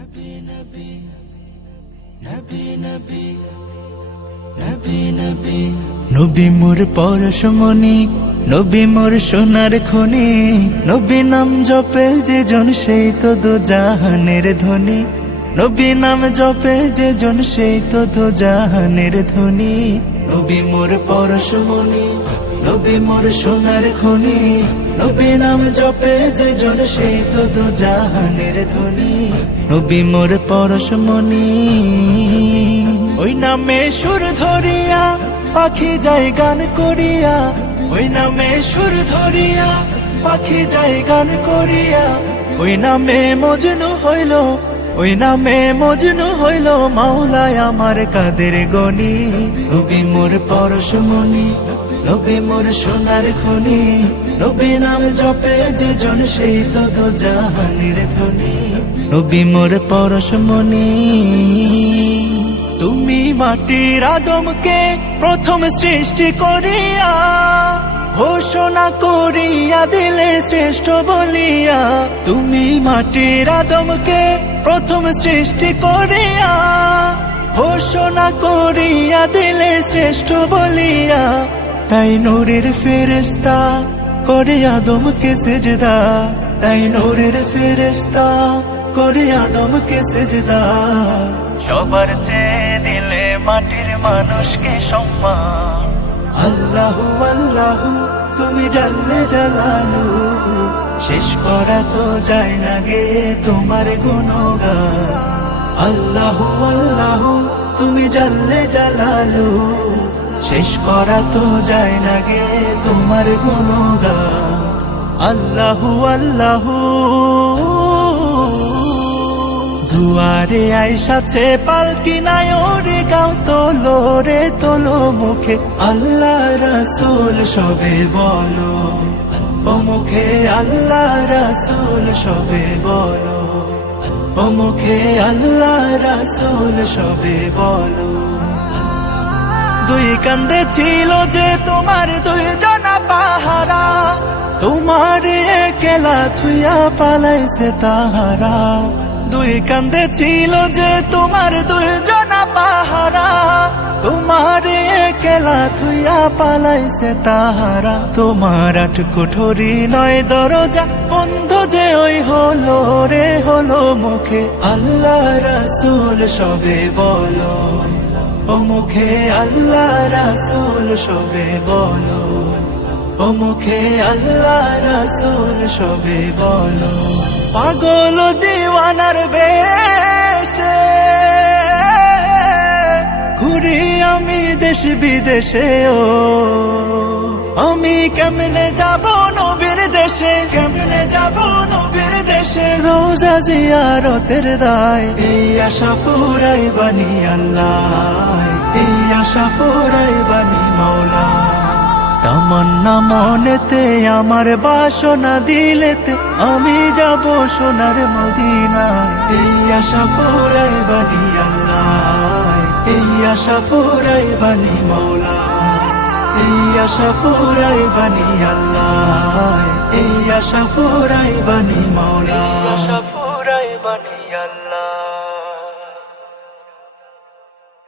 নবী নবী নবী নবী নবী নবী নবী মোর পরশমণি, নবী মোর সোনার খনি। নবী নাম জপে যে জন সেই তো দো জাহানের ধনী। নবী নাম জপে যে জন সেই তো দো জাহানের ধনী। নবী মোর পরশমণি, নবী মোর সোনার খনি। নবী নাম জপে যে জন সেই তো দো জাহানের ধনী। নবী মোর পরশমণি, ওই নামে সুর ধরিয়া পাখি যায় গান করিয়া। ওই নামে সুর ধরিয়া পাখি যায় গান করিয়া। ওই নামে মজনু হইল, ওই নামে মজনু হইল মাওলায় আমার কাদের গনি। নবী মোর পরশমণি, নবী মোর সোনার খনি। নবী নাম জপে যে জন সেই তো দো জাহানের ধনী। নবী মোর পরশমণি, তুমি মাটির আদমকে প্রথম সৃষ্টি করিয়া ঘোষণা করিয়া দিলে শ্রেষ্ঠ বলিয়া। তুমি মাটির আদমকে প্রথম সৃষ্টি করিয়া ঘোষণা করিয়া দিলে শ্রেষ্ঠ বলিয়া। তাই নূরের ফেরেশতা করে আদমকে সেজদা। তাই নূরের ফেরেশতা করে আদমকে সেজদা। সবার চেয়ে দিলে মাটির মানুষকে সম্মান। আল্লাহু আল্লাহু তুমি জানলে জালালু, শেষ করা তো যায় না গে তোমার গুণগান। আল্লাহু আল্লাহু তুমি জানলে জালালু, শেষ করা তো যায় না গে তোমার গুণগান। আল্লাহু আল্লাহু দুয়ারে আইসাছে পালকি নাই ওরে গাও তোলো রে তোলো মুখে আল্লাহ রাসূল সবে বলো। ও মুখে আল্লাহ রাসূল সবে বলো। ও মুখে আল্লাহ রাসূল সবে বলো। দুই কান্দে ছিল যে তোমার দুই জনা পাহারা, তোমার একলা থুইয়া পালাইছে তাহারা। দুই কান্দে ছিল যে তোমার দুই জনা পাহারা, তোমার একলা থুইয়া পালাইছে তাহারা। তোমার আট কোঠরি নয় দরজা বন্ধ যে ওই হলো রে হলো মুখে আল্লাহ রাসূল সবে বলো। ও মুখে আল্লাহ রাসূল সবে বলো। ও মুখে আল্লাহ রাসূল সবে বলো। পাগল দিওয়ানার বেশে ঘুরি আমি দেশ বিদেশে। ও আমি কেমনে যাব নবীর দেশে, কেমনে যাব নবীর দেশে। রোজা জিয়ারতের দায় এই আশা পুরাই বানি আল্লাহ, এই আশা পুরাই বানি মাওলা। তামান্না মনেতে আমার বাসনা দিলেতে আমি যাব সোনার মদিনায়। এই আশা পুরাই বানি আল্লাহ, এই আশা পুরাই বানি মাওলা। এই আশা পুরাই বানি আল্লাহ, এই আশা পুরাই বানি মাওলা। আশা পুরাই বানি আল্লাহ।